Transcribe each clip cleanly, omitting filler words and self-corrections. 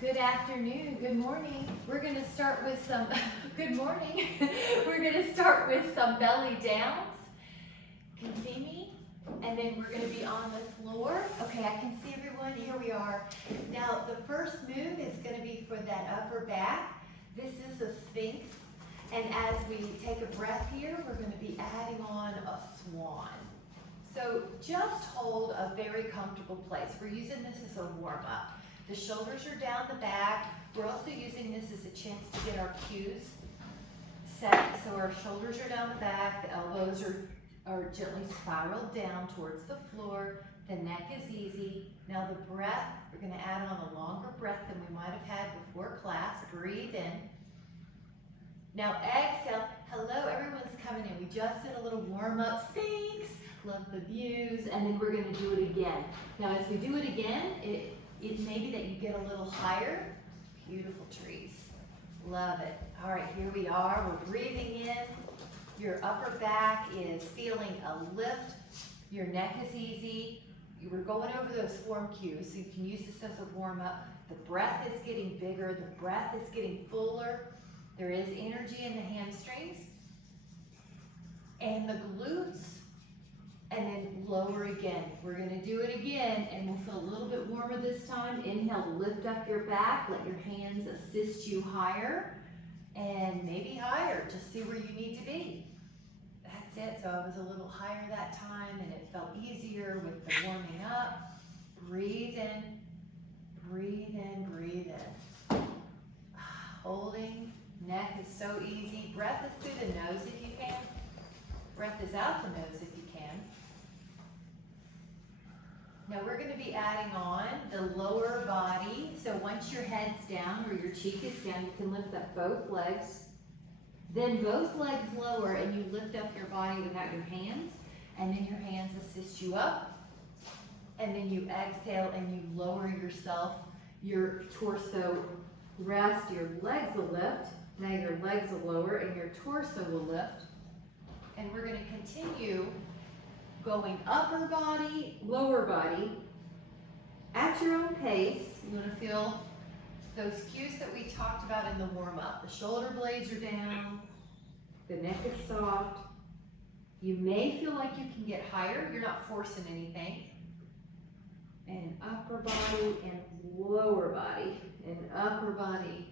Good afternoon, good morning. We're gonna start with some, good morning. We're gonna start with some belly downs. Can you see me? And then we're gonna be on the floor. Okay, I can see everyone, here we are. Now, the first move is gonna be for that upper back. This is a Sphinx. And as we take a breath here, we're gonna be adding on a swan. So just hold a very comfortable place. We're using this as a warm up. The shoulders are down the back. We're also using this as a chance to get our cues set. So our shoulders are down the back, the elbows are gently spiraled down towards the floor. The neck is easy. Now the breath, we're gonna add on a longer breath than we might have had before class. Breathe in. Now exhale. Hello, everyone's coming in. We just did a little warm up. Sphinx. Love the views. And then we're gonna do it again. Now as we do it again, it may be that you get a little higher. Beautiful trees. Love it. All right, here we are. We're breathing in. Your upper back is feeling a lift. Your neck is easy. You were going over those form cues, so you can use this as a warm up. The breath is getting bigger. The breath is getting fuller. There is energy in the hamstrings and the glutes. And then lower again. We're gonna do it again, and we'll feel a little bit warmer this time. Inhale, lift up your back, let your hands assist you higher, and maybe higher, just see where you need to be. That's it, so I was a little higher that time, and it felt easier with the warming up. Breathe in, breathe in, breathe in. Holding, neck is so easy. Breath is through the nose if you can. Breath is out the nose if you can. Now we're going to be adding on the lower body. So once your head's down or your cheek is down, you can lift up both legs. Then both legs lower and you lift up your body without your hands. And then your hands assist you up. And then you exhale and you lower yourself. Your torso rests, your legs will lift. Now your legs will lower and your torso will lift. And we're going to continue going upper body, lower body, at your own pace. You want to feel those cues that we talked about in the warm-up. The shoulder blades are down, the neck is soft. You may feel like you can get higher. You're not forcing anything. And upper body and lower body, and upper body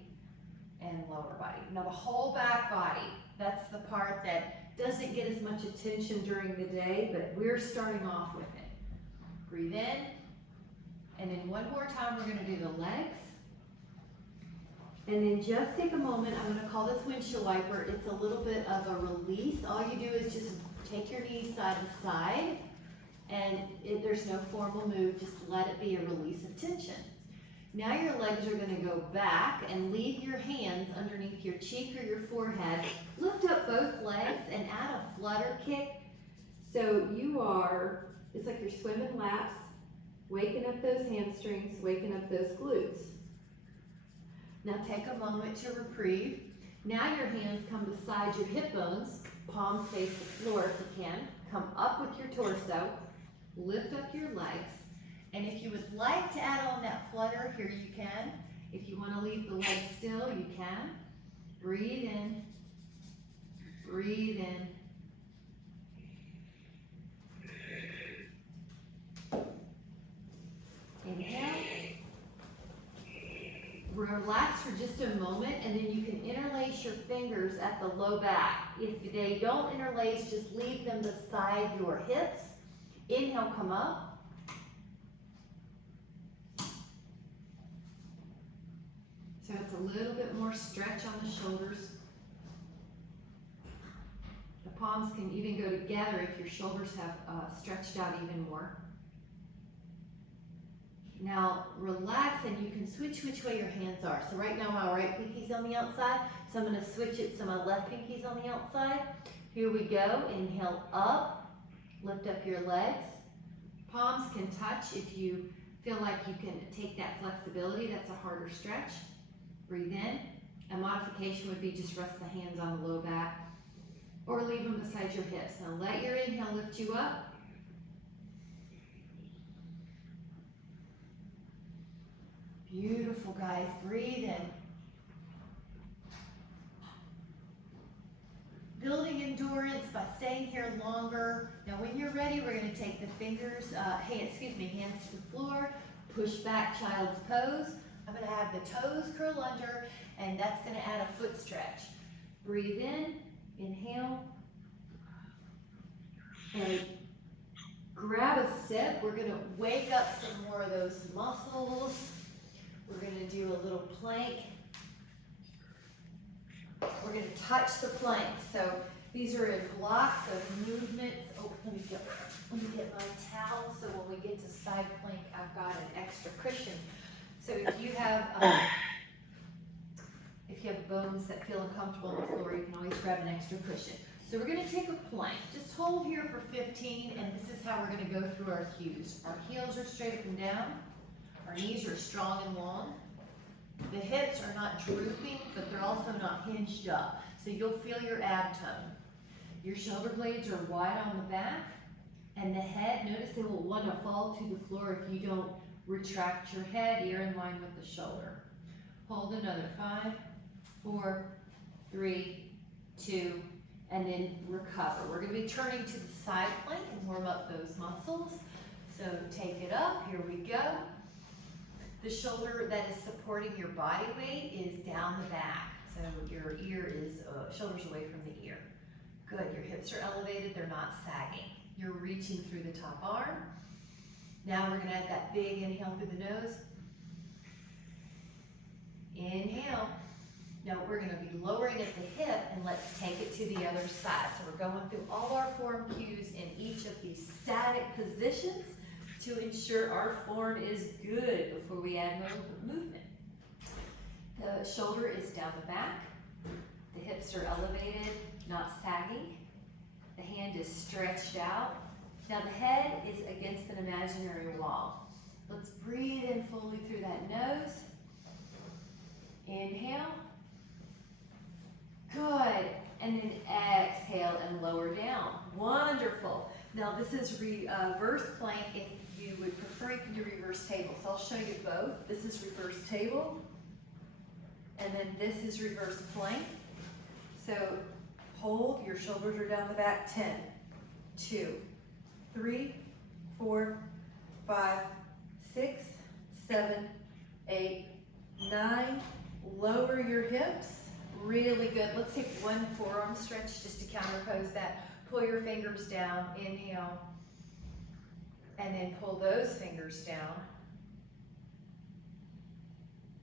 and lower body. Now the whole back body, that's the part that doesn't get as much attention during the day, but we're starting off with it. Breathe in, and then one more time we're going to do the legs. And then just take a moment, I'm going to call this windshield wiper. It's a little bit of a release. All you do is just take your knees side to side, and there's no formal move, just let it be a release of tension. Now your legs are going to go back and leave your hands underneath your cheek or your forehead. Lift up both legs and add a flutter kick. So you are, it's like you're swimming laps, waking up those hamstrings, waking up those glutes. Now take a moment to reprieve. Now your hands come beside your hip bones, palms face the floor if you can. Come up with your torso, lift up your legs. And if you would like to add on that flutter, here you can. If you want to leave the legs still, you can. Breathe in. Breathe in. Inhale. Relax for just a moment, and then you can interlace your fingers at the low back. If they don't interlace, just leave them beside your hips. Inhale, come up. So it's a little bit more stretch on the shoulders. The palms can even go together if your shoulders have stretched out even more. Now relax, and you can switch which way your hands are. So right now my right pinky's on the outside, so I'm going to switch it so my left pinky's on the outside. Here we go. Inhale up, lift up your legs. Palms can touch if you feel like you can take that flexibility. That's a harder stretch. Breathe in. A modification would be just rest the hands on the low back or leave them beside your hips. Now let your inhale lift you up. Beautiful, guys. Breathe in. Building endurance by staying here longer. Now when you're ready, we're going to take the fingers, hands to the floor, push back child's pose. I'm going to have the toes curl under, and that's going to add a foot stretch. Breathe in, inhale, and grab a sip. We're going to wake up some more of those muscles. We're going to do a little plank. We're going to touch the plank. So these are in blocks of movements. Oh, let me get my towel so when we get to side plank, I've got an extra cushion. So if you have bones that feel uncomfortable on the floor, you can always grab an extra cushion. So we're going to take a plank. Just hold here for 15, and this is how we're going to go through our cues. Our heels are straight up and down. Our knees are strong and long. The hips are not drooping, but they're also not hinged up. So you'll feel your ab tone. Your shoulder blades are wide on the back, and the head, notice it will want to fall to the floor if you don't retract your head. You're in line with the shoulder. Hold another 5, 4, 3, 2, and then recover. We're going to be turning to the side plank and warm up those muscles. So take it up. Here we go. The shoulder that is supporting your body weight is down the back. So your ear is, shoulders away from the ear. Good, your hips are elevated, they're not sagging. You're reaching through the top arm. Now we're gonna add that big inhale through the nose. Inhale. Now we're gonna be lowering at the hip, and let's take it to the other side. So we're going through all our form cues in each of these static positions to ensure our form is good before we add movement. The shoulder is down the back. The hips are elevated, not sagging. The hand is stretched out. Now the head is against an imaginary wall. Let's breathe in fully through that nose. Inhale. Good. And then exhale and lower down. Wonderful. Now this is reverse plank. If you would prefer, you can do reverse table. So I'll show you both. This is reverse table, and then this is reverse plank. So hold, your shoulders are down the back. 10, 2, 3, 4, 5, 6, 7, 8, 9. Lower your hips. Really good. Let's take one forearm stretch just to counterpose that. Pull your fingers down. Inhale. And then pull those fingers down.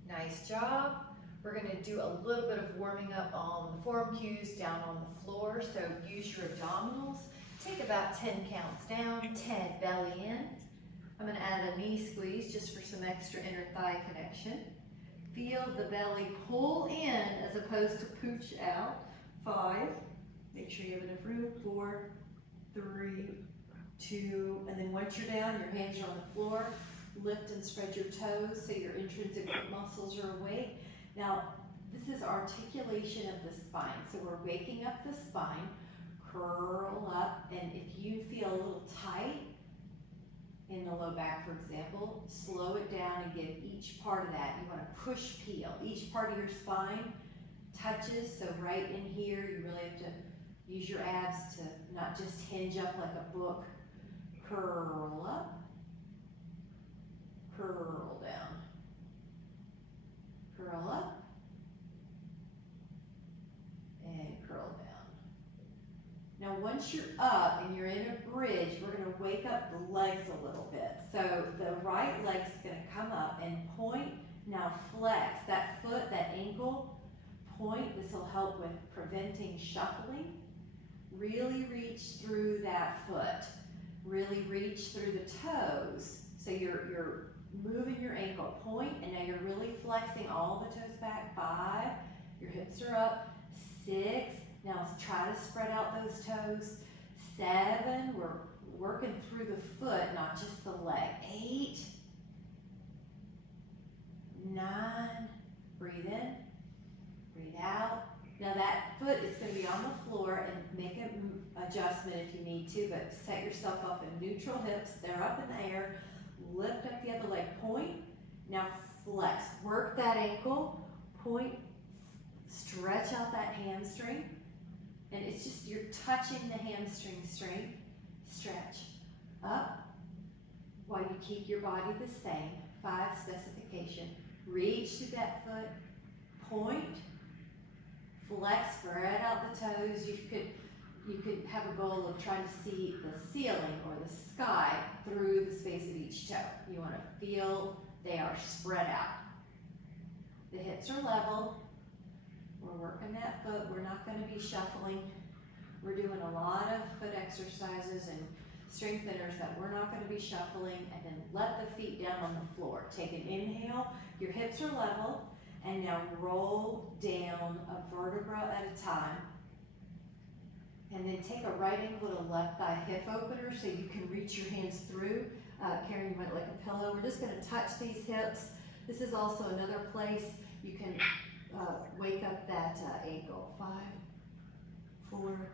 Nice job. We're going to do a little bit of warming up on the form cues down on the floor. So use your abdominals. Take about 10 counts down. 10, belly in. I'm going to add a knee squeeze just for some extra inner thigh connection. Feel the belly pull in as opposed to pooch out. 5. Make sure you have enough room. 4, 3, 2, and then once you're down, your hands are on the floor. Lift and spread your toes so your intrinsic muscles are awake. Now, this is articulation of the spine. So we're waking up the spine, curl up, and if you feel a little tight in the low back, for example, slow it down and give each part of that. You want to push peel. Each part of your spine touches, so right in here, you really have to use your abs to not just hinge up like a book. Curl up, curl down, curl up, and curl down. Now once you're up and you're in a bridge, we're going to wake up the legs a little bit. So the right leg's going to come up and point. Now flex that foot, that ankle, point. This will help with preventing shuffling. Really reach through that foot. Really reach through the toes. So you're moving your ankle, point, and now you're really flexing all the toes back. 5, your hips are up. 6, now try to spread out those toes. 7, we're working through the foot, not just the leg. 8, 9, breathe in, breathe out. Now that foot is going to be on the floor, and make an adjustment if you need to, but set yourself up in neutral hips. They're up in the air. Lift up the other leg, point. Now flex. Work that ankle, point, stretch out that hamstring. And it's just, you're touching the hamstring strength. Stretch up while you keep your body the same. 5 specification. Reach through that foot, point, flex, spread out the toes. You could have a goal of trying to see the ceiling or the sky through the space of each toe. You want to feel they are spread out. The hips are level. We're working that foot. We're not going to be shuffling. We're doing a lot of foot exercises and strengtheners that we're not going to be shuffling, and then let the feet down on the floor. Take an inhale, your hips are level, and now roll down a vertebra at a time. And then take a right ankle to left thigh hip opener so you can reach your hands through. Karen, you might like a pillow. We're just going to touch these hips. This is also another place you can wake up that ankle. 5, 4,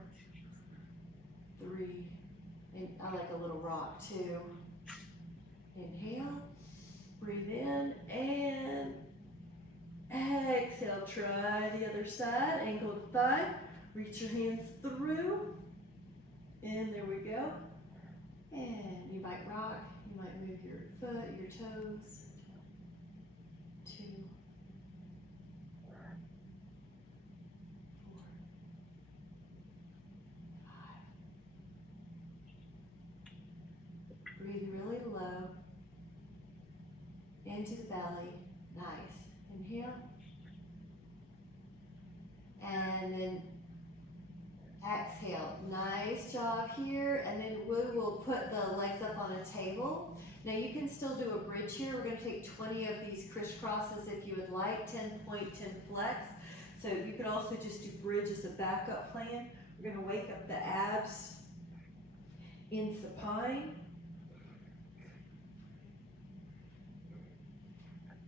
3, and I like a little rock too. Inhale, breathe in, and exhale. Try the other side, ankle to thigh. Reach your hands through, and there we go. And you might rock, you might move your foot, your toes. 2, 4, 5. Breathe really low into the belly. Nice. Inhale. And then exhale. Nice job here. And then we will put the legs up on a table. Now you can still do a bridge here. We're going to take 20 of these crisscrosses if you would like. 10 point, 10 flex. So you could also just do bridge as a backup plan. We're going to wake up the abs in supine.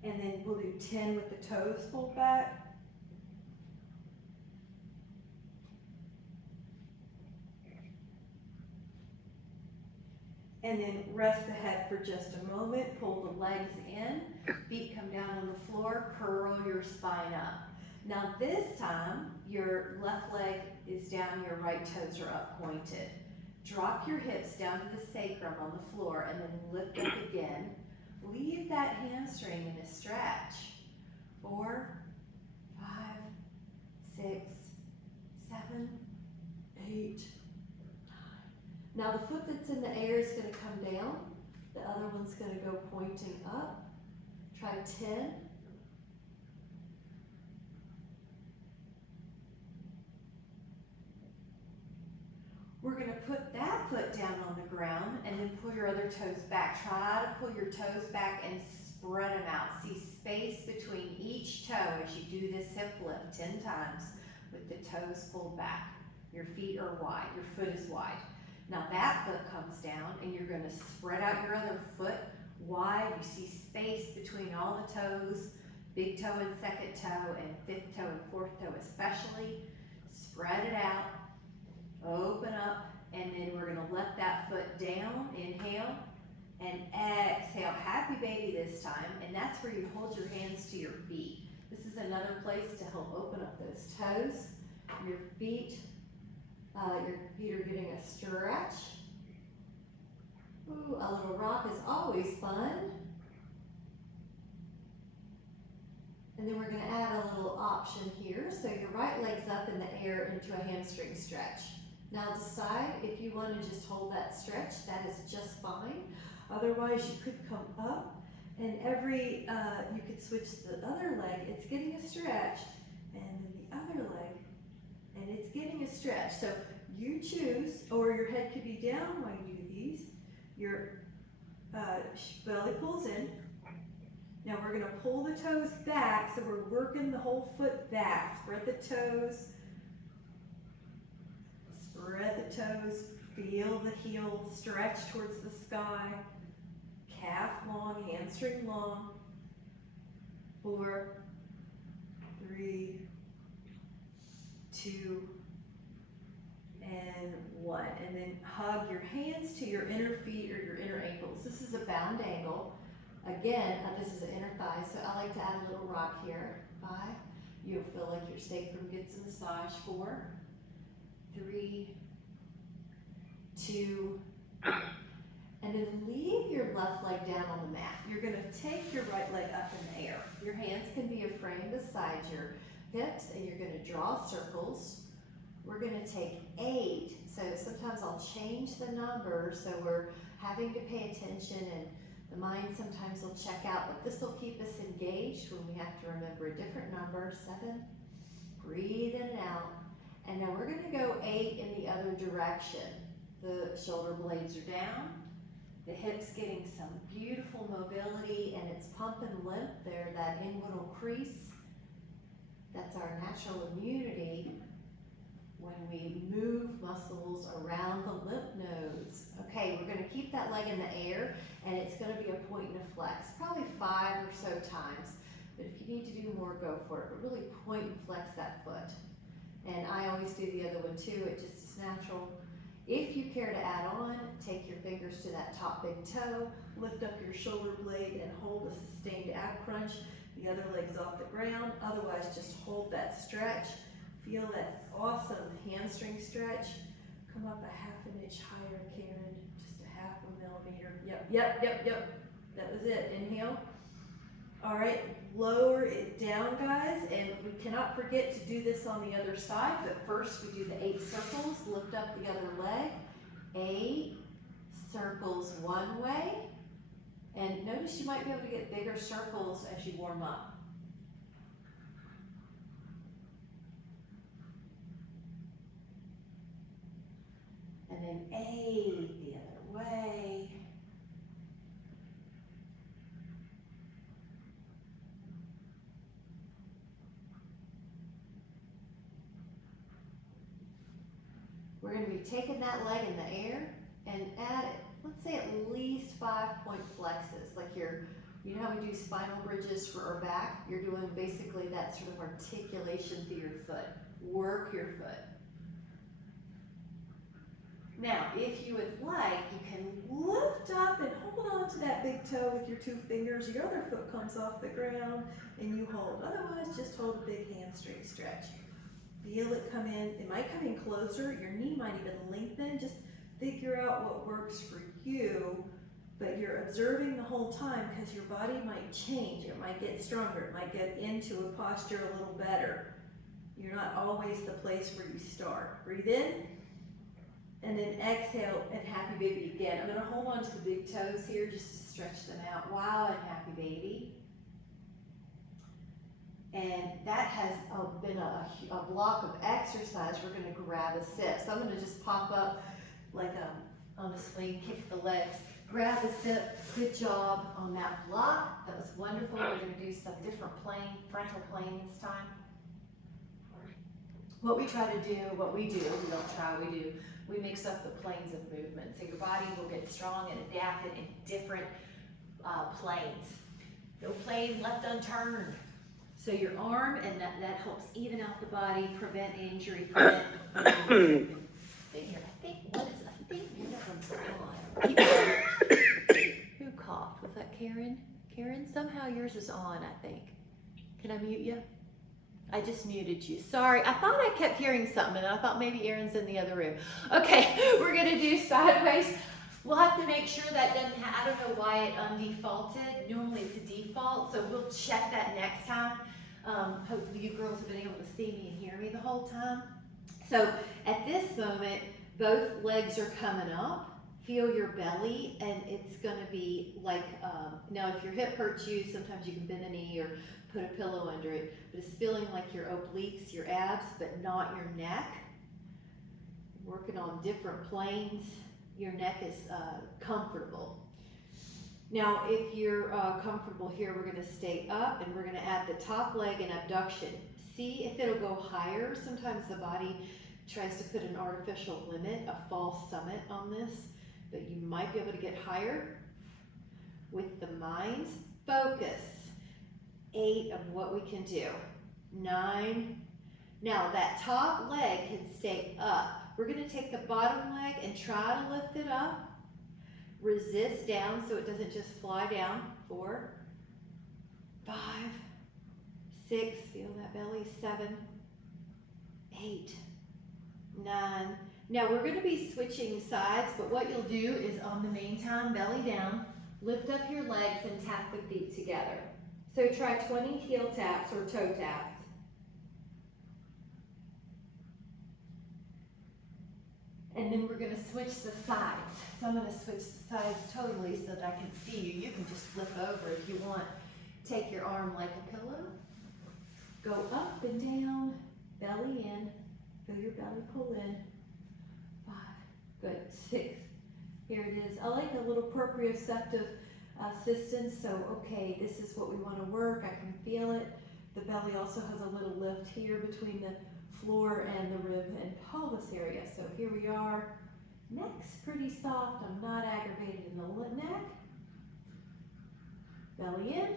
And then we'll do 10 with the toes pulled back. And then rest the head for just a moment. Pull the legs in. Feet come down on the floor. Curl your spine up. Now this time, your left leg is down, your right toes are up pointed. Drop your hips down to the sacrum on the floor and then lift up again. Leave that hamstring in a stretch. 4, 5, 6, 7, 8, 9. Now the foot that's in the air is going to come down. The other one's going to go pointing up. Try 10. We're going to put that foot down on the ground and then pull your other toes back. Try to pull your toes back and spread them out. See space between each toe as you do this hip lift 10 times with the toes pulled back. Your feet are wide, your foot is wide. Now that foot comes down and you're going to spread out your other foot wide. You see space between all the toes, big toe and second toe, and fifth toe and fourth toe especially. Spread it out. Open up, and then we're going to let that foot down. Inhale and exhale. Happy baby this time, and that's where you hold your hands to your feet. This is another place to help open up those toes. Your feet are getting a stretch. Ooh, a little rock is always fun. And then we're going to add a little option here. So your right leg's up in the air into a hamstring stretch. Now decide if you want to just hold that stretch, that is just fine. Otherwise you could come up and you could switch the other leg, it's getting a stretch, and then the other leg, and it's getting a stretch. So you choose, or your head could be down while you do these. Your belly pulls in. Now we're going to pull the toes back, so we're working the whole foot back. Spread the toes. Spread the toes, feel the heel stretch towards the sky. Calf long, hamstring long. 4, 3, 2, and 1. And then hug your hands to your inner feet or your inner ankles. This is a bound angle. Again, this is an inner thigh, so I like to add a little rock here. 5. You'll feel like your sacrum gets a massage. 4, 3, 2, and then leave your left leg down on the mat. You're gonna take your right leg up in the air. Your hands can be a frame beside your hips, and you're gonna draw circles. We're gonna take 8. So sometimes I'll change the number, so we're having to pay attention, and the mind sometimes will check out, but this will keep us engaged when we have to remember a different number. 7, breathe in and out. And now we're gonna go 8 in the other direction. The shoulder blades are down, the hips getting some beautiful mobility, and it's pump and limp there, that inguinal crease. That's our natural immunity when we move muscles around the lymph nodes. Okay, we're gonna keep that leg in the air, and it's gonna be a point and a flex, probably 5 or so times. But if you need to do more, go for it. But really point and flex that foot. And I always do the other one too, it just is natural. If you care to add on, take your fingers to that top big toe, lift up your shoulder blade and hold a sustained ab crunch. The other leg's off the ground, otherwise just hold that stretch. Feel that awesome hamstring stretch. Come up a 1/2 inch higher, Karen, just a 1/2 millimeter. Yep. That was it, inhale. All right, lower it down, guys, and we cannot forget to do this on the other side, but first we do the 8 circles, lift up the other leg, 8 circles one way, and notice you might be able to get bigger circles as you warm up. And then 8 the other way. We're going to be taking that leg in the air and add it, let's say at least 5-point flexes, like you know how we do spinal bridges for our back? You're doing basically that sort of articulation through your foot. Work your foot. Now, if you would like, you can lift up and hold on to that big toe with your 2 fingers. Your other foot comes off the ground and you hold. Otherwise, just hold a big hamstring stretch. Feel it come in. It might come in closer. Your knee might even lengthen. Just figure out what works for you, but you're observing the whole time because your body might change. It might get stronger. It might get into a posture a little better. You're not always the place where you start. Breathe in, and then exhale and happy baby again. I'm gonna hold on to the big toes here just to stretch them out. Wow, and happy baby. And that has been a block of exercise. We're gonna grab a sip. So I'm gonna just pop up like on a swing, kick the legs, grab a sip. Good job on that block. That was wonderful. We're gonna do some different plane, frontal plane this time. What we try to do, we don't try, we do. We mix up the planes of movement. So your body will get strong and adapted in different planes. No plane left unturned. So your arm, and that helps even out the body, prevent injury, prevent stay here. I think one of them's on. Keep going. Who coughed? Was that Karen? Karen, somehow yours is on, I think. Can I mute you? I just muted you. Sorry, I thought I kept hearing something, and I thought maybe Erin's in the other room. Okay, we're gonna do sideways. We'll have to make sure that doesn't I don't know why it undefaulted. Normally it's a default, so we'll check that next time. Hopefully you girls have been able to see me and hear me the whole time. So at this moment, both legs are coming up. Feel your belly, and it's gonna be like, now if your hip hurts you, sometimes you can bend the knee or put a pillow under it, but it's feeling like your obliques, your abs, but not your neck. Working on different planes. Your neck is comfortable. Now, if you're comfortable here, we're gonna stay up and we're gonna add the top leg and abduction. See if it'll go higher. Sometimes the body tries to put an artificial limit, a false summit on this, but you might be able to get higher with the mind's focus. 8 of what we can do. 9. Now that top leg can stay up. We're gonna take the bottom leg and try to lift it up. Resist down so it doesn't just fly down. 4, 5, 6, feel that belly, 7, 8, 9. Now we're going to be switching sides, but what you'll do is on the main time, belly down, lift up your legs and tap the feet together. So try 20 heel taps or toe taps. And then we're going to switch the sides. So I'm going to switch the sides totally so that I can see you. You can just flip over if you want. Take your arm like a pillow. Go up and down, belly in. Feel your belly pull in. 5, good, 6. Here it is. I like a little proprioceptive assistance. So, okay, this is what we want to work. I can feel it. The belly also has a little lift here between the floor and the rib and pelvis area. So here we are. Neck's pretty soft. I'm not aggravated in the neck. Belly in.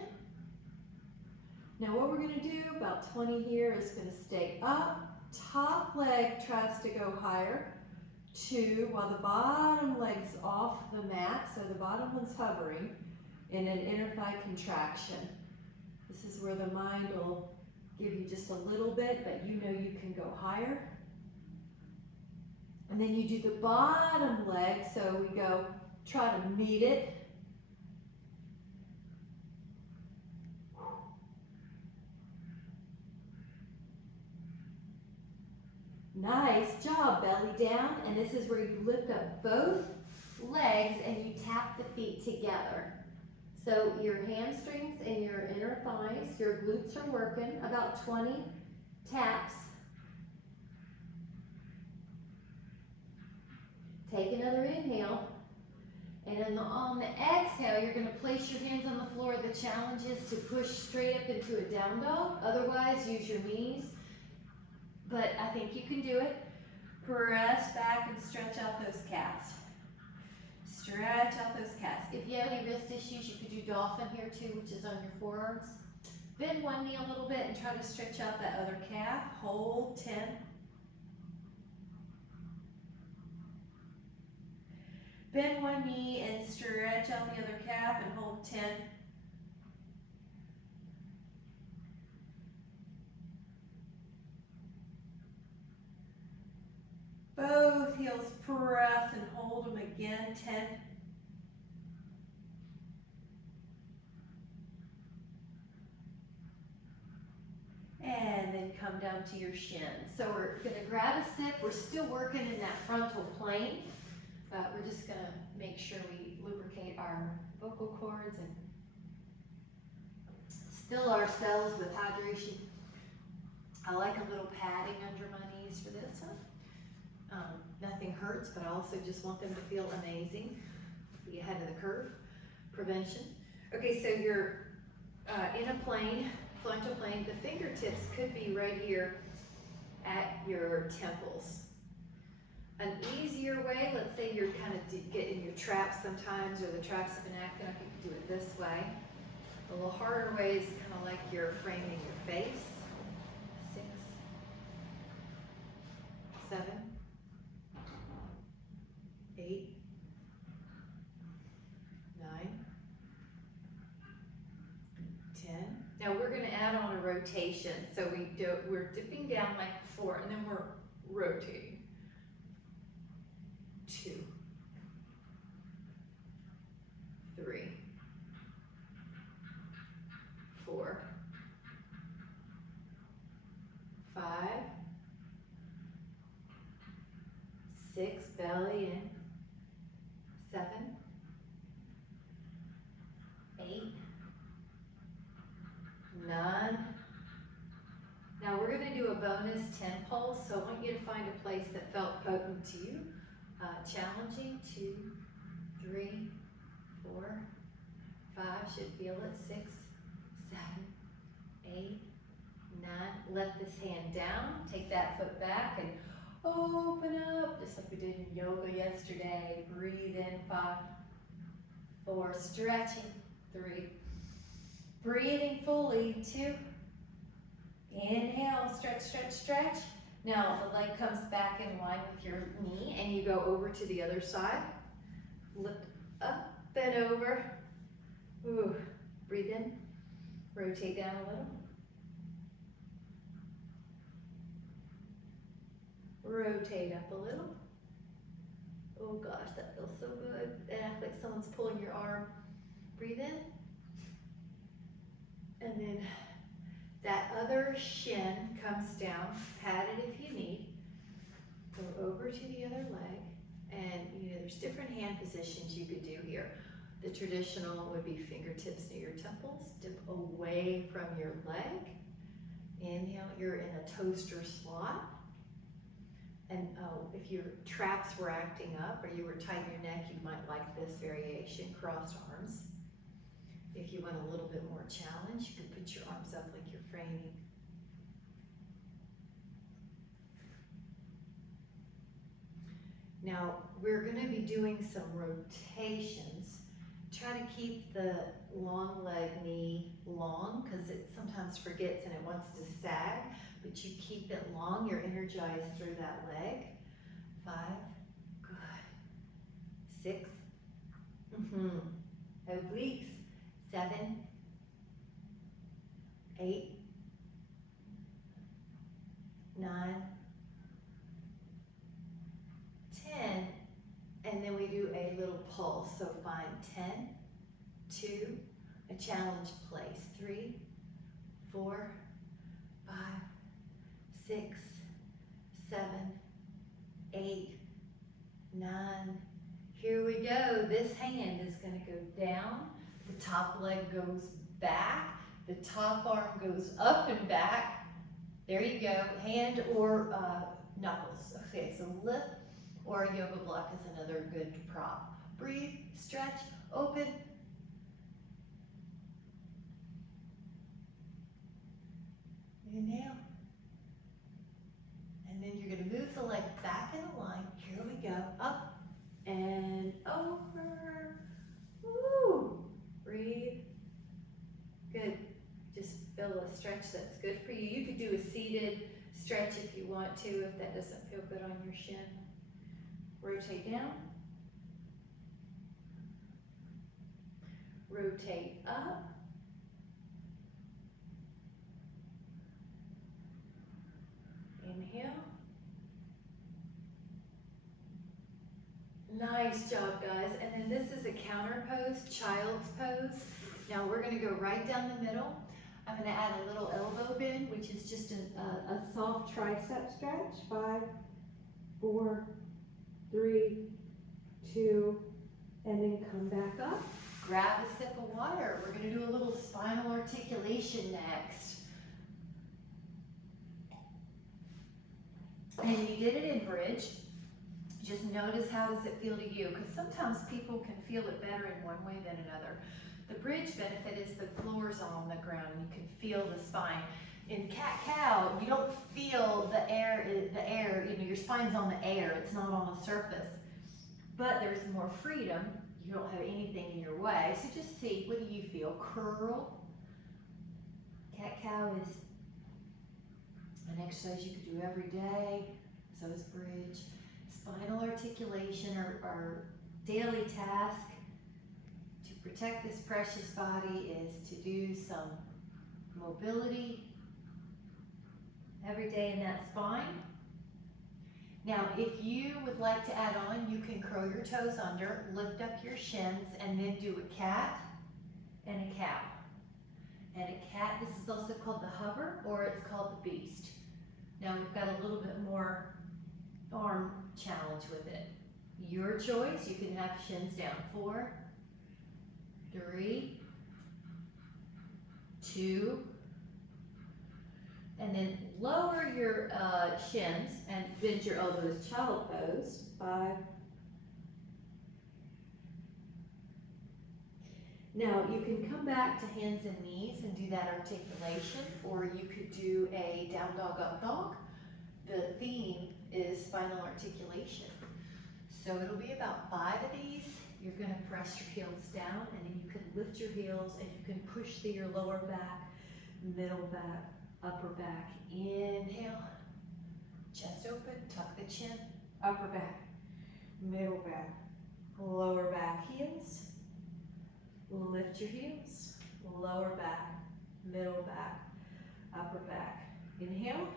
Now what we're going to do, about 20 here, is going to stay up. Top leg tries to go higher. 2, while the bottom leg's off the mat, so the bottom one's hovering in an inner thigh contraction. This is where the mind will give you just a little bit, but you know you can go higher. And then you do the bottom leg, so we go, try to meet it. Nice job, belly down. And this is where you lift up both legs and you tap the feet together. So your hamstrings and your inner thighs, your glutes are working, about 20 taps. Take another inhale. And then on the exhale, you're going to place your hands on the floor. The challenge is to push straight up into a down dog. Otherwise, use your knees. But I think you can do it. Press back and stretch out those calves. Stretch out those calves. If you have any wrist issues, you could do dolphin here too, which is on your forearms. Bend one knee a little bit and try to stretch out that other calf. Hold 10. Bend one knee and stretch out the other calf and hold 10. Both heels press and hold them again, 10. And then come down to your shins. So we're gonna grab a sip. We're still working in that frontal plane, but we're just gonna make sure we lubricate our vocal cords and still ourselves with hydration. I like a little padding under my knees for this one. Nothing hurts, but I also just want them to feel amazing. Be ahead of the curve. Prevention. Okay, so you're in a plane, frontal plane. The fingertips could be right here at your temples. An easier way, let's say you're kind of getting your traps sometimes, or the traps have been acting up, you can do it this way. A little harder way is kind of like you're framing your face. 6, 7, 8, 9, 10. Now we're going to add on a rotation. So we're dipping down like before, and then we're rotating. 2, 3, 4, 5, 6, belly in, 7, 8, 9. Now we're going to do a bonus 10 pulse, so I want you to find a place that felt potent to you. Challenging. 2, 3, 4, 5, should feel it. 6, 7, 8, 9. Let this hand down, take that foot back and open up, just like we did in yoga yesterday. Breathe in, 5, 4, stretching, 3, breathing fully, 2, inhale, stretch, stretch, stretch. Now the leg comes back in line with your knee and you go over to the other side. Lift up and over. Ooh, Breathe in, rotate down a little. Rotate up a little. Oh gosh, that feels so good. It acts like someone's pulling your arm. Breathe in. And then that other shin comes down, pat it if you need. Go over to the other leg. And you know, there's different hand positions you could do here. The traditional would be fingertips near your temples, dip away from your leg. Inhale, you're in a toaster slot. And if your traps were acting up or you were tight in your neck, you might like this variation, crossed arms. If you want a little bit more challenge, you could put your arms up like you're framing. Now, we're going to be doing some rotations. Try to keep the long leg knee long because it sometimes forgets and it wants to sag, but you keep it long. You're energized through that leg. 5, good. 6, obliques. 7, 8, 9, 10, and then we do a little pulse. So find 10, 2, a challenge place. 3, 4, 5, 6, 7, 8, 9. Here we go. This hand is going to go down. The top leg goes back. The top arm goes up and back. There you go. Hand or knuckles. Okay, so lift or a yoga block is another good prop. Breathe, stretch, open. Inhale. And then you're going to move the leg back in a line. Here we go. Up and over. Woo! Breathe. Good. Just feel a stretch that's good for you. You could do a seated stretch if you want to, if that doesn't feel good on your shin. Rotate down. Rotate up. Inhale. Nice job, guys. And then this is a counter pose, child's pose. Now we're going to go right down the middle. I'm going to add a little elbow bend, which is just a soft tricep stretch. 5, 4, 3, 2, and then come back up. Grab a sip of water. We're going to do a little spinal articulation next. And you did it in bridge. Just notice how does it feel to you, because sometimes people can feel it better in one way than another. The bridge benefit is the floor's on the ground. You can feel the spine. In cat-cow, you don't feel the air, you know, your spine's on the air, it's not on the surface. But there's more freedom. You don't have anything in your way. So just see, what do you feel? Curl. Cat-cow is an exercise you could do every day. So is bridge. Spinal articulation, our daily task to protect this precious body is to do some mobility every day in that spine. Now, if you would like to add on, you can curl your toes under, lift up your shins, and then do a cat and a cow. And a cat, this is also called the hover, or it's called the beast. Now, we've got a little bit more arm challenge with it. Your choice. You can have shins down. 4, 3, 2, and then lower your shins and bend your elbows, child pose. 5. Now you can come back to hands and knees and do that articulation, or you could do a down dog, up dog. The theme is spinal articulation. So it'll be about 5 of these. You're going to press your heels down, and then you can lift your heels, and you can push through your lower back, middle back, upper back. Inhale, chest open, tuck the chin, upper back, middle back, lower back, heels. Lift your heels, lower back, middle back, upper back. Inhale.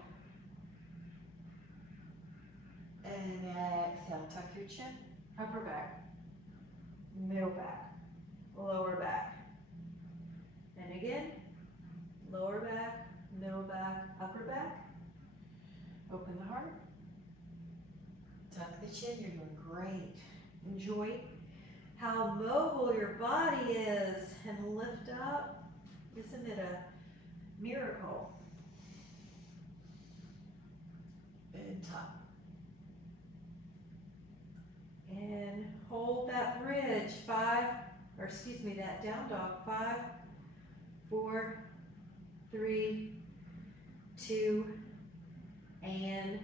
And exhale, tuck your chin. Upper back, middle back, lower back. And again, lower back, middle back, upper back. Open the heart. Tuck the chin, you're doing great. Enjoy how mobile your body is and lift up. Isn't it a miracle? And tuck. And hold that bridge. That down dog. 5, 4, 3, 2, and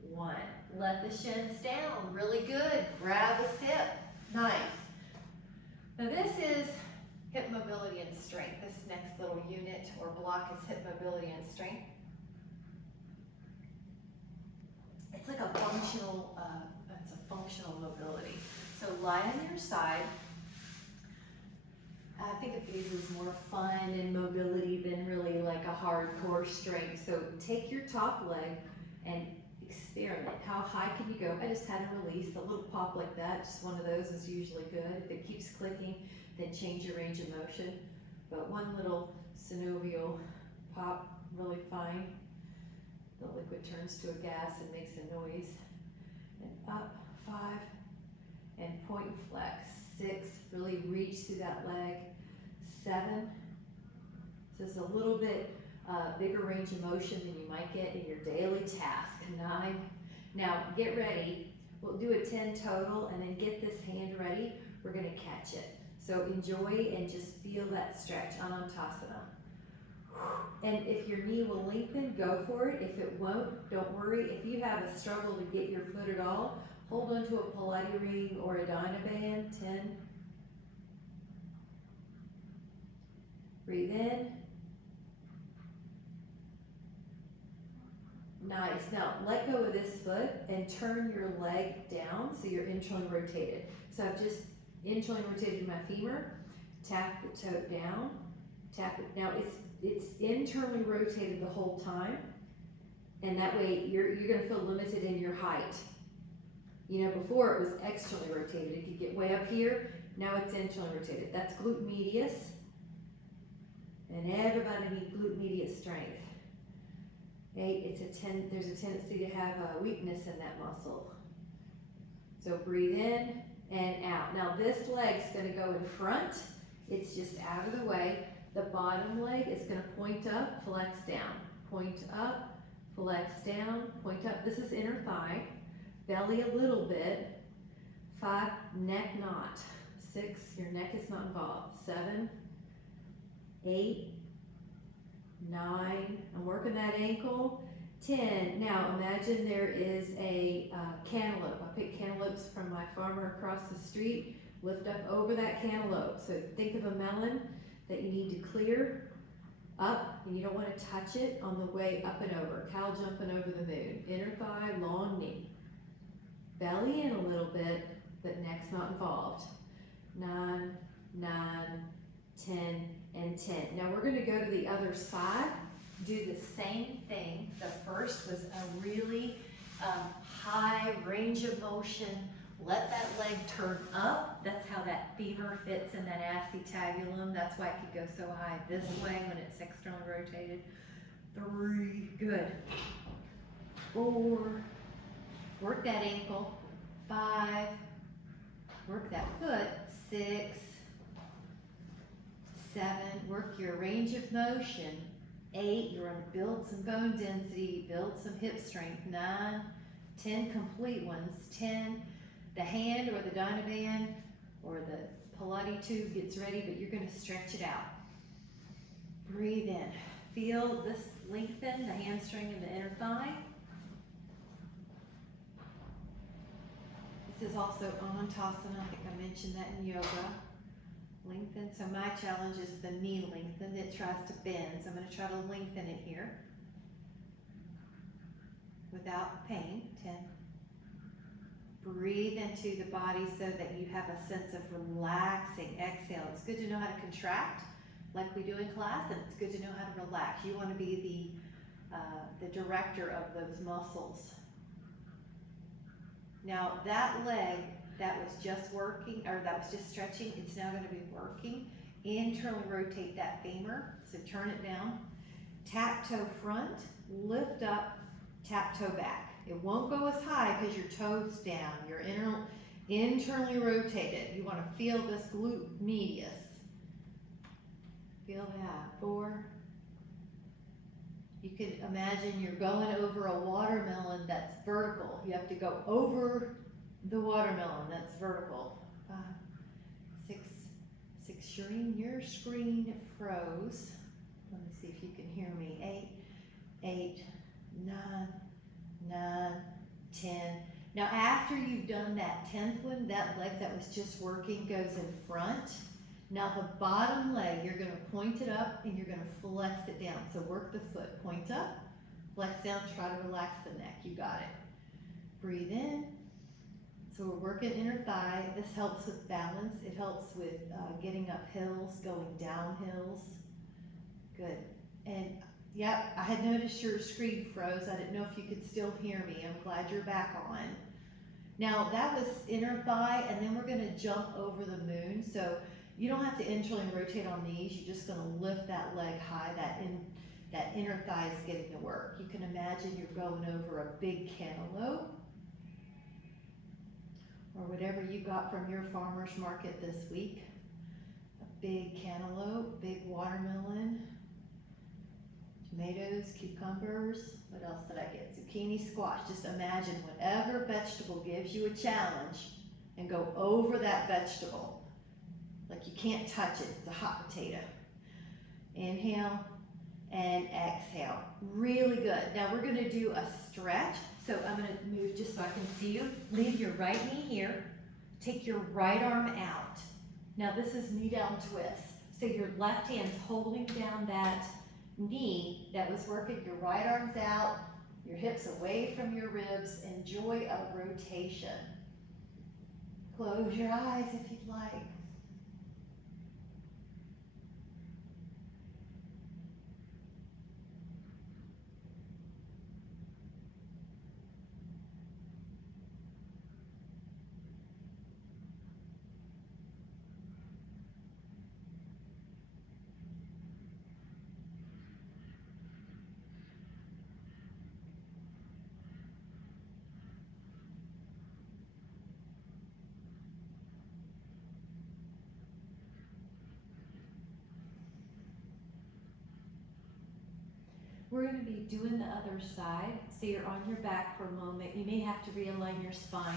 1. Let the shins down, really good. Grab the hip, nice. Now this is hip mobility and strength. This next little unit or block is hip mobility and strength. It's like a functional, functional mobility. So lie on your side. I think of these as more fun and mobility than really like a hardcore strength. So take your top leg and experiment. How high can you go? I just had a release, a little pop like that. Just one of those is usually good. If it keeps clicking, then change your range of motion. But one little synovial pop, really fine. The liquid turns to a gas and makes a noise. And up, 5, and point and flex. 6, really reach through that leg. 7, this is a little bit bigger range of motion than you might get in your daily task. 9, now get ready. We'll do a 10 total and then get this hand ready. We're gonna catch it. So enjoy and just feel that stretch, Anantasana. And if your knee will lengthen, go for it. If it won't, don't worry. If you have a struggle to get your foot at all, hold onto a Pilates ring or a Dynaband. 10. Breathe in. Nice. Now let go of this foot and turn your leg down so you're internally rotated. So I've just internally rotated my femur. Tap the toe down. Tap it. Now it's internally rotated the whole time, and that way you're going to feel limited in your height. You know, before it was externally rotated. It could get way up here. Now it's internally rotated. That's glute medius, and everybody needs glute medius strength. 8, there's a tendency to have a weakness in that muscle. So breathe in and out. Now this leg's going to go in front. It's just out of the way. The bottom leg is going to point up, flex down. Point up, flex down, point up. This is inner thigh. Belly a little bit. 5, neck not. 6, your neck is not involved. 7, 8, 9, I'm working that ankle. 10, now imagine there is a cantaloupe. I picked cantaloupes from my farmer across the street. Lift up over that cantaloupe. So think of a melon that you need to clear up, and you don't want to touch it on the way up and over. Cow jumping over the moon. Inner thigh, long knee. Belly in a little bit, but neck's not involved. 9, 9, 10, and 10. Now we're going to go to the other side. Do the same thing. The first was a really high range of motion. Let that leg turn up. That's how that femur fits in that acetabulum. That's why it could go so high this way when it's externally rotated. 3, good. 4, work that ankle. 5, work that foot. 6, 7, work your range of motion. 8, you're going to build some bone density, build some hip strength. 9, 10 complete ones. 10, the hand or the Dynaband or the Pilates tube gets ready, but you're going to stretch it out. Breathe in. Feel this lengthen, the hamstring and the inner thigh. This is also Anantasana. I think I mentioned that in yoga. Lengthen. So my challenge is the knee lengthen. It tries to bend. So I'm going to try to lengthen it here without pain. 10. Breathe into the body so that you have a sense of relaxing. Exhale. It's good to know how to contract like we do in class, and it's good to know how to relax. You want to be the director of those muscles. Now that leg that was just working, or that was just stretching, it's now going to be working. Internally rotate that femur, so turn it down. Tap toe front, lift up, tap toe back. It won't go as high because your toe's down. You're internally rotated. You want to feel this glute medius. Feel that. 4. You can imagine you're going over a watermelon that's vertical. You have to go over the watermelon that's vertical. 5, 6, your screen froze. Let me see if you can hear me. 8, 9, 10. Now after you've done that 10th one, that leg that was just working goes in front. Now the bottom leg, you're going to point it up and you're going to flex it down. So work the foot, point up, flex down, try to relax the neck. You got it. Breathe in. So we're working inner thigh. This helps with balance. It helps with getting up hills, going down hills. Good. And yep, I had noticed your screen froze. I didn't know if you could still hear me. I'm glad you're back on. Now that was inner thigh, and then we're going to jump over the moon. So you don't have to internally rotate on these. You're just going to lift that leg high. That inner thigh is getting to work. You can imagine you're going over a big cantaloupe, or whatever you got from your farmer's market this week. A big cantaloupe, big watermelon, tomatoes, cucumbers. What else did I get? Zucchini, squash. Just imagine whatever vegetable gives you a challenge and go over that vegetable. Like you can't touch it. It's a hot potato. Inhale and exhale. Really good. Now we're going to do a stretch. So I'm going to move just so I can see you. Leave your right knee here. Take your right arm out. Now this is knee down twist. So your left hand's holding down that knee that was working. Your right arm's out. Your hips away from your ribs. Enjoy a rotation. Close your eyes if you'd like. We're going to be doing the other side. So you're on your back for a moment. You may have to realign your spine.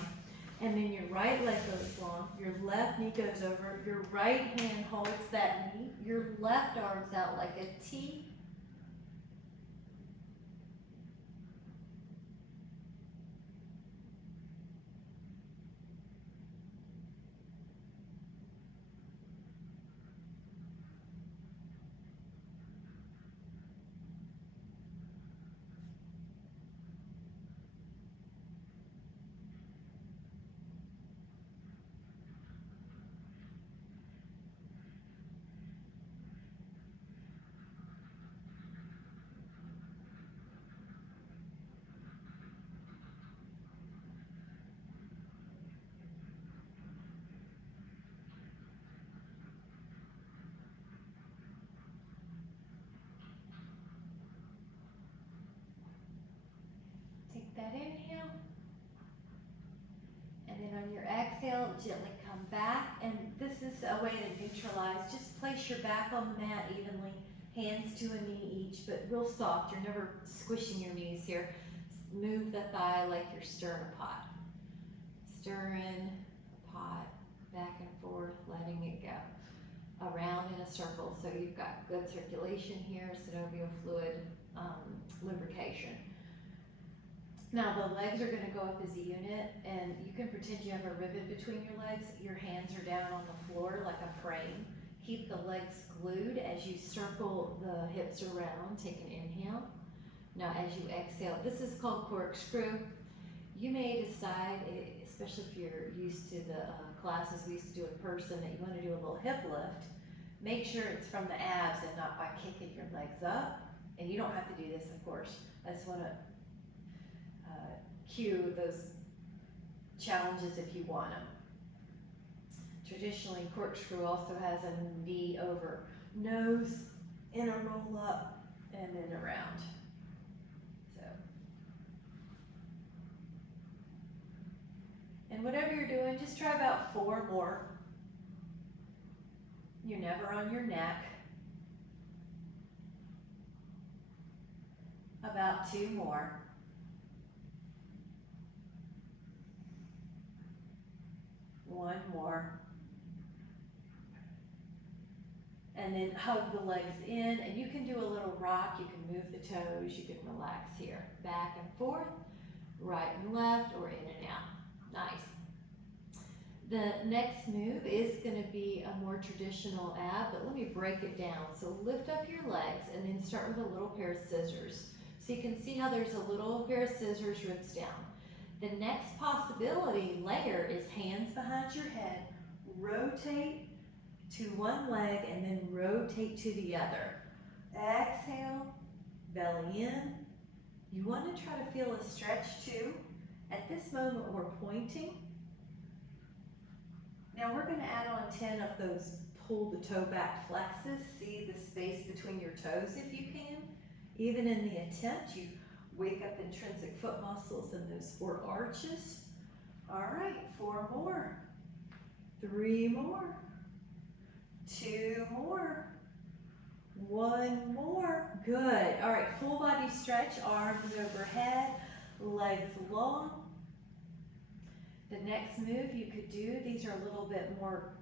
And then your right leg goes long. Your left knee goes over. Your right hand holds that knee. Your left arm's out like a T. Take that inhale. And then on your exhale, gently come back. And this is a way to neutralize. Just place your back on the mat evenly. Hands to a knee each, but real soft. You're never squishing your knees here. Move the thigh like you're stirring a pot. Stirring a pot, back and forth, letting it go. Around in a circle, so you've got good circulation here, synovial fluid lubrication. Now the legs are going to go up as a unit, and you can pretend you have a ribbon between your legs. Your hands are down on the floor like a frame. Keep the legs glued as you circle the hips around. Take an inhale. Now as you exhale, this is called corkscrew. You may decide, especially if you're used to the classes we used to do in person, that you want to do a little hip lift. make sure it's from the abs and not by kicking your legs up. And you don't have to do this, of course. I just want to cue those challenges if you want them. Traditionally, corkscrew also has a V over nose, inner roll up, and then around. So, and whatever you're doing, just try about 4 more. You're never on your neck. About 2 more. One more. And then hug the legs in, and you can do a little rock. You can move the toes. You can relax here. Back and forth, right and left, or in and out. Nice. The next move is going to be a more traditional ab, but let me break it down. So lift up your legs and then start with a little pair of scissors. So you can see how there's a little pair of scissors, ribs down. The next possibility layer is hands behind your head, rotate to one leg and then rotate to the other. Exhale, belly in. You want to try to feel a stretch too. At this moment we're pointing. Now we're going to add on 10 of those pull the toe back flexes. See the space between your toes if you can. Even in the attempt, you wake up intrinsic foot muscles and those 4 arches. All right, 4 more. 3 more. 2 more. 1 more. Good. All right, full body stretch, arms overhead, legs long. The next move you could do, these are a little bit more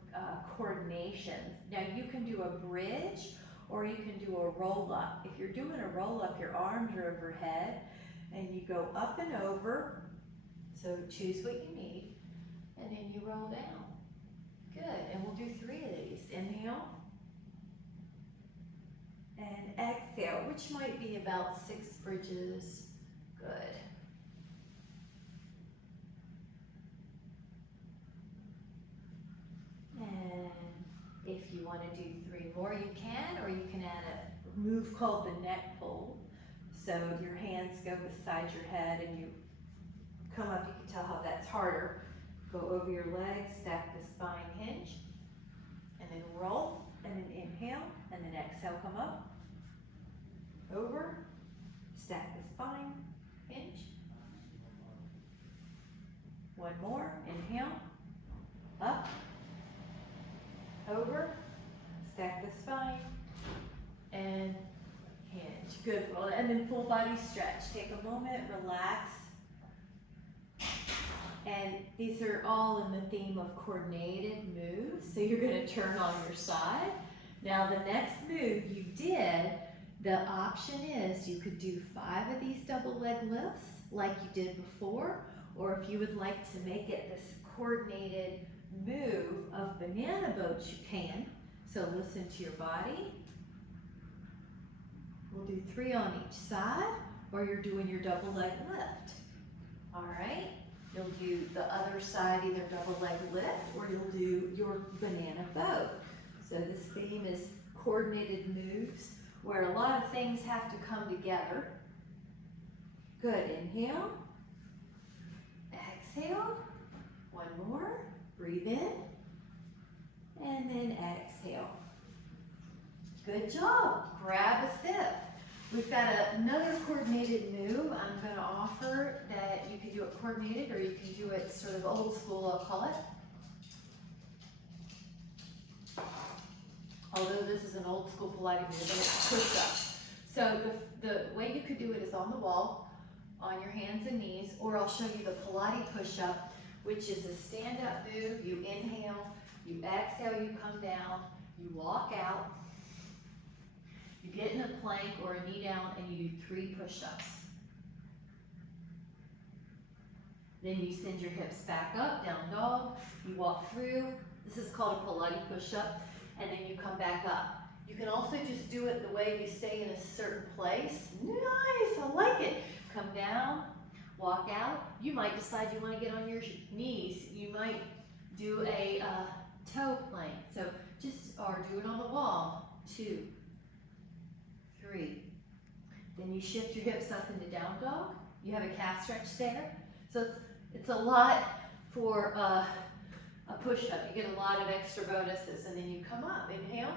coordination. Now you can do a bridge or you can do a roll up. If you're doing a roll up, your arms are overhead and you go up and over. So choose what you need and then you roll down. Good, and we'll do 3 of these. Inhale and exhale, which might be about 6 bridges. Good. And if you want to do 3 more, you can, or you can add a move called the neck pull. So your hands go beside your head and you come up. You can tell how that's harder. Go over your legs, stack the spine, hinge, and then roll, and then inhale, and then exhale, come up, over, stack the spine, hinge. 1 more, inhale, up, over, stack the spine, and hinge. Good, well, and then full body stretch. Take a moment, relax. And these are all in the theme of coordinated moves. So you're going to turn on your side. Now the next move you did, the option is you could do 5 of these double leg lifts like you did before, or if you would like to make it this coordinated move of banana boats, you can. So listen to your body. We'll do 3 on each side, or you're doing your double leg lift. All right. You'll do the other side, either double leg lift, or you'll do your banana boat. So this theme is coordinated moves where a lot of things have to come together. Good, inhale, exhale, 1 more, breathe in, and then exhale. Good job, grab a sip. We've got another coordinated move I'm going to offer that you can do it coordinated or you can do it sort of old school, I'll call it. Although this is an old school Pilates move, and it's push-up. So the way you could do it is on the wall, on your hands and knees, or I'll show you the Pilates push-up, which is a stand-up move. You inhale, you exhale, you come down, you walk out. You get in a plank or a knee down and you do 3 push-ups. Then you send your hips back up, down dog. You walk through. This is called a Pilates push-up. And then you come back up. You can also just do it the way you stay in a certain place. Nice, I like it. Come down, walk out. You might decide you want to get on your knees. You might do a toe plank. So or do it on the wall. 2, 3. Then you shift your hips up into down dog. You have a calf stretch there. So it's a lot for a push-up. You get a lot of extra bonuses. And then you come up, inhale.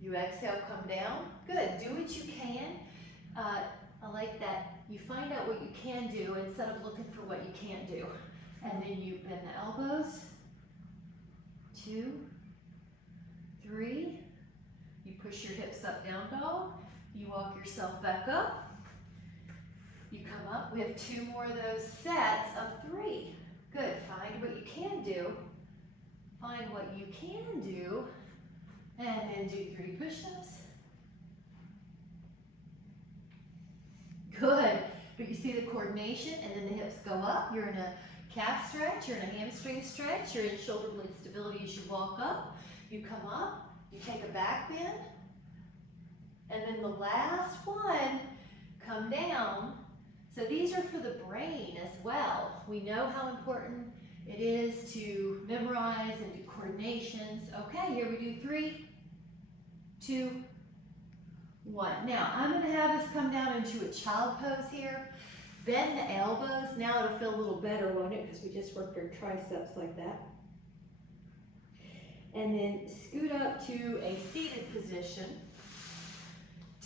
You exhale, come down. Good, do what you can. I like that you find out what you can do instead of looking for what you can't do. And then you bend the elbows. 2, 3. You push your hips up, down dog. You walk yourself back up. You come up. We have 2 more of those sets of 3. Good, find what you can do. Find what you can do. And then do 3 push-ups. Good, but you see the coordination, and then the hips go up. You're in a calf stretch, you're in a hamstring stretch, you're in shoulder blade stability as you walk up. You come up, you take a back bend, and then the last one, come down. So these are for the brain as well. We know how important it is to memorize and do coordinations. Okay, here we do 3, 2, 1. Now, I'm going to have us come down into a child pose here. Bend the elbows. Now it'll feel a little better, won't it? Because we just worked our triceps like that. And then scoot up to a seated position.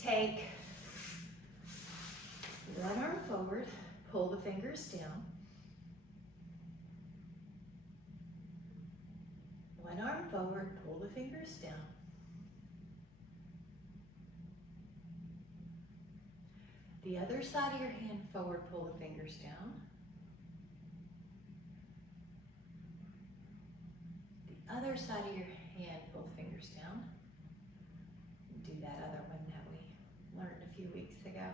Take one arm forward, pull the fingers down. One arm forward, pull the fingers down. The other side of your hand forward, pull the fingers down. The other side of your hand, pull the fingers down. And do that other one that we learned a few weeks ago.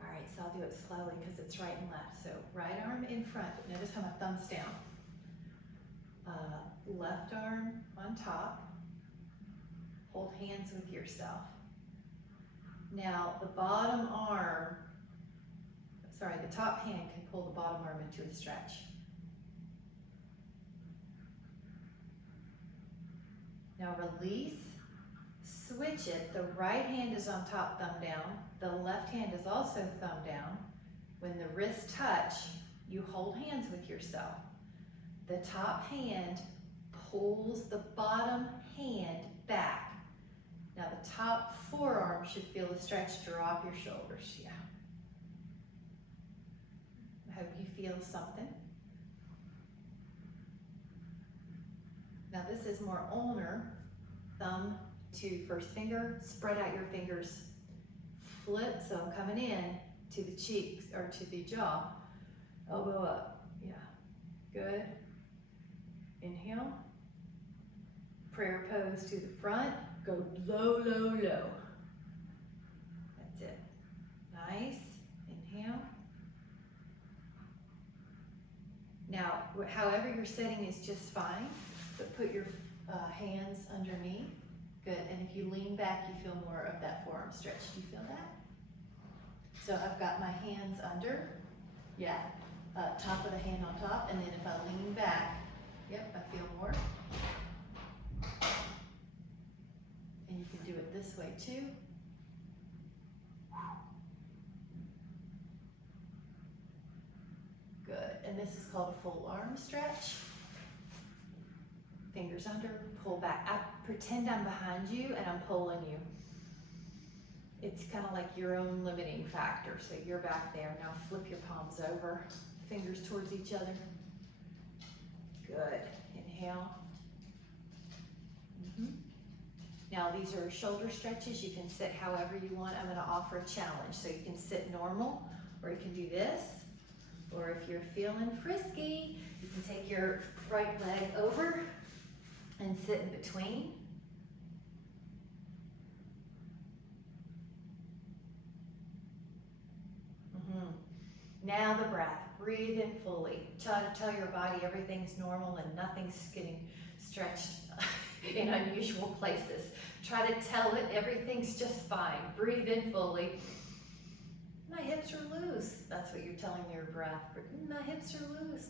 All right, so I'll do it slowly because it's right and left. So right arm in front, but notice how my thumb's down. Left arm on top. Hold hands with yourself. Now the bottom arm, sorry, the top hand can pull the bottom arm into a stretch. Now release, switch it. The right hand is on top, thumb down. The left hand is also thumb down. When the wrists touch, you hold hands with yourself. The top hand pulls the bottom hand back. Now the top forearm should feel a stretch. Drop your shoulders, yeah. I hope you feel something. Now this is more ulnar, thumb to first finger, spread out your fingers, flip, so I'm coming in to the cheeks, or to the jaw, elbow up, yeah, good. Inhale, prayer pose to the front, go low, low, low. That's it. Nice. Inhale. Now, however you're sitting is just fine, but put your hands underneath. Good. And if you lean back, you feel more of that forearm stretch. Do you feel that? So I've got my hands under. Yeah. Top of the hand on top. And then if I lean back, yep, I feel more. And you can do it this way too. Good, and this is called a full arm stretch. Fingers under, pull back. I pretend I'm behind you and I'm pulling you. It's kind of like your own limiting factor. So you're back there. Now flip your palms over, fingers towards each other. Good, inhale. Now these are shoulder stretches. You can sit however you want. I'm going to offer a challenge. So you can sit normal, or you can do this. Or if you're feeling frisky, you can take your right leg over and sit in between. Now the breath. Breathe in fully. Try to tell your body everything's normal and nothing's getting stretched in unusual places. Try to tell it everything's just fine. Breathe in fully. My hips are loose. That's what you're telling your breath. My hips are loose.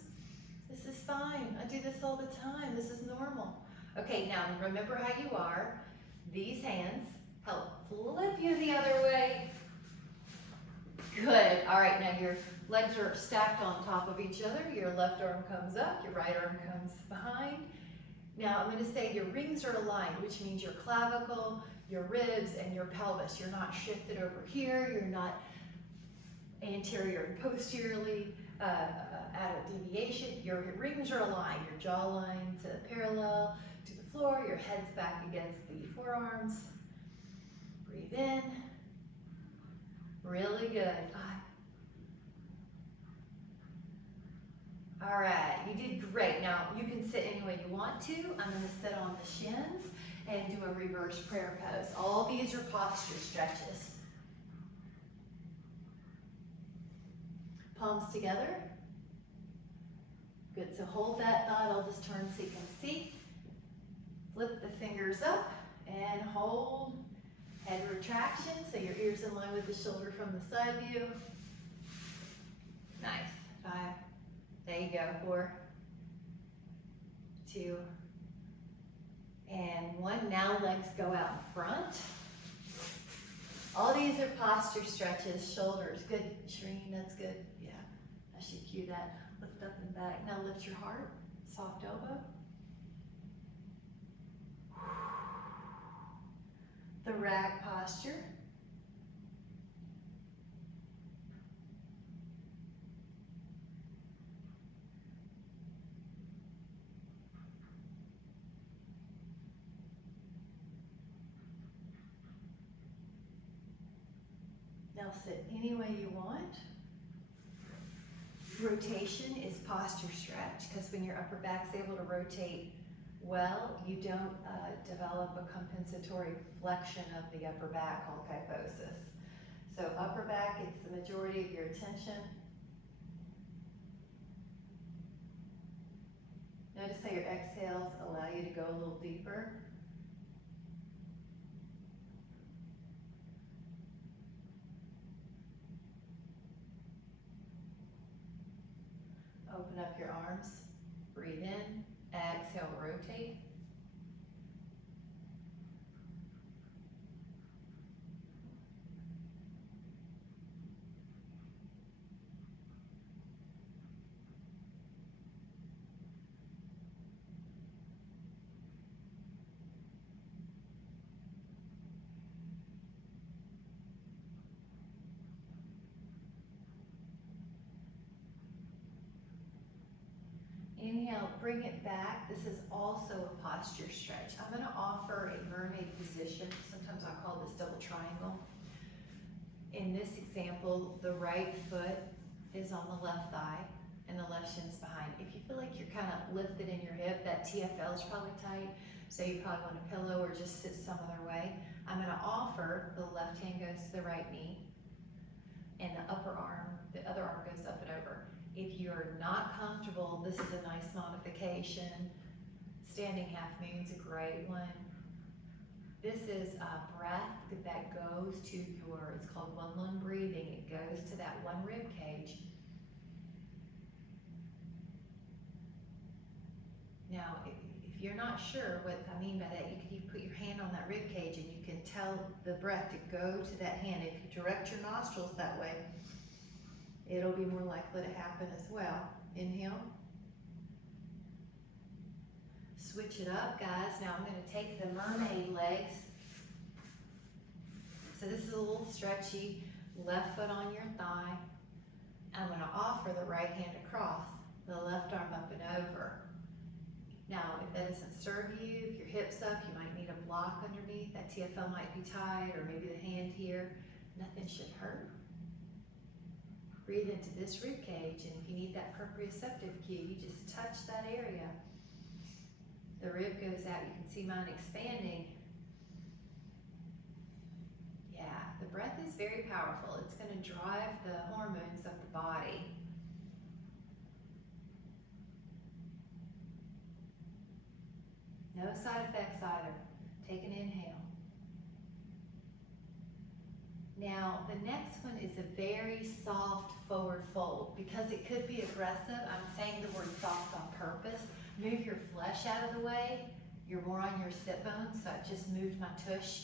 This is fine. I do this all the time. This is normal. Okay, now remember how you are. These hands help flip you the other way. Good. All right, now your legs are stacked on top of each other. Your left arm comes up, your right arm comes behind. Now I'm going to say your rings are aligned, which means your clavicle, your ribs, and your pelvis. You're not shifted over here. You're not anterior and posteriorly at a deviation. Your rings are aligned. Your jawlines parallel to the floor. Your head's back against the forearms. Breathe in. Really good. All right, you did great. Now you can sit any way you want to. I'm going to sit on the shins and do a reverse prayer pose. All these are posture stretches. Palms together. Good, so hold that thought. I'll just turn so you can see. Flip the fingers up and hold. Head retraction, so your ears in line with the shoulder from the side view. Nice. 5. There you go. 4, 2, and 1. Now legs go out in front. All these are posture stretches. Shoulders. Good, Shreen. That's good. Yeah. I should cue that. Lift up and back. Now lift your heart. Soft elbow. The rag posture. Now sit any way you want. Rotation is posture stretch, because when your upper back's able to rotate well, you don't develop a compensatory flexion of the upper back called kyphosis. So upper back, it's the majority of your attention. Notice how your exhales allow you to go a little deeper. Open up your arms, breathe in, exhale, rotate. Inhale, bring it back. This is also a posture stretch. I'm going to offer a mermaid position. Sometimes I call this double triangle. In this example, the right foot is on the left thigh and the left shin's behind. If you feel like you're kind of lifted in your hip, that TFL is probably tight, so you probably want a pillow or just sit some other way. I'm going to offer the left hand goes to the right knee and the other arm goes up and over. If you're not comfortable, this is a nice modification. Standing half moon's a great one. This is a breath that goes to it's called one lung breathing. It goes to that one rib cage. Now, if you're not sure what I mean by that, you can put your hand on that rib cage and you can tell the breath to go to that hand. If you direct your nostrils that way, it'll be more likely to happen as well. Inhale. Switch it up, guys. Now I'm going to take the mermaid legs. So this is a little stretchy. Left foot on your thigh. I'm going to offer the right hand across, the left arm up and over. Now, if that doesn't serve you, if your hip's up, you might need a block underneath. That TFL might be tight, or maybe the hand here. Nothing should hurt. Breathe into this rib cage, and if you need that proprioceptive cue, you just touch that area. The rib goes out, you can see mine expanding. Yeah, the breath is very powerful. It's going to drive the hormones of the body. No side effects either. Take an inhale. Now, the next one is a very soft forward fold. Because it could be aggressive, I'm saying the word soft on purpose. Move your flesh out of the way You're more on your sit bones, so I've just moved my tush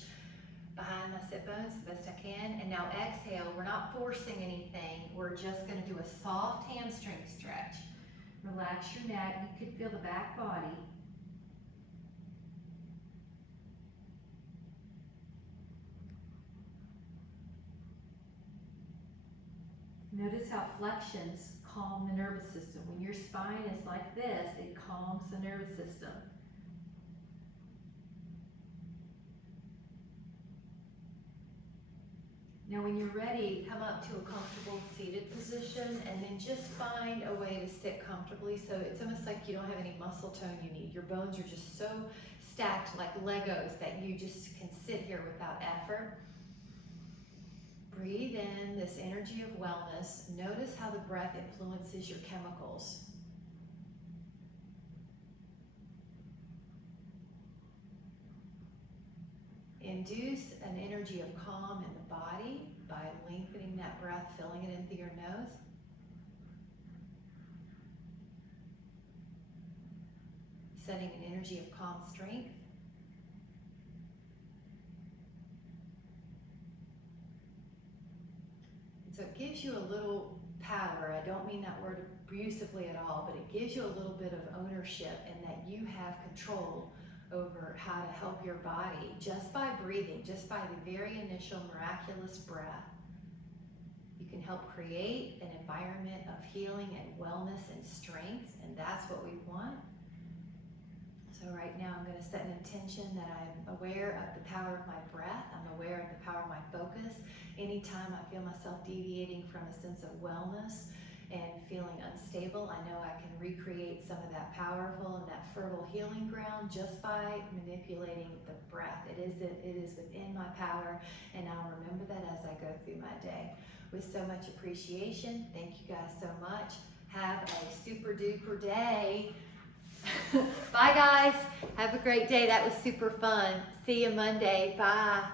behind my sit bones the best I can. And now exhale, we're not forcing anything. We're just gonna do a soft hamstring stretch. Relax your neck. You could feel the back body. Notice how flexions calm the nervous system. When your spine is like this, it calms the nervous system. Now when you're ready, come up to a comfortable seated position and then just find a way to sit comfortably. So it's almost like you don't have any muscle tone you need. Your bones are just so stacked like Legos that you just can sit here without effort. Breathe in this energy of wellness. Notice how the breath influences your chemicals. Induce an energy of calm in the body by lengthening that breath, filling it in through your nose. Setting an energy of calm strength. And so it gives you a little power. I don't mean that word abusively at all, but it gives you a little bit of ownership in that you have control over how to help your body just by breathing, just by the very initial miraculous breath. You can help create an environment of healing and wellness and strength, and that's what we want. So right now I'm going to set an intention that I'm aware of the power of my breath. I'm aware of the power of my focus. Anytime I feel myself deviating from a sense of wellness and feeling unstable, I know I can recreate some of that powerful and that fertile healing ground just by manipulating the breath. It is within my power, and I'll remember that as I go through my day. With so much appreciation, thank you guys so much. Have a super duper day. Bye guys, have a great day. That was super fun. See you Monday. Bye.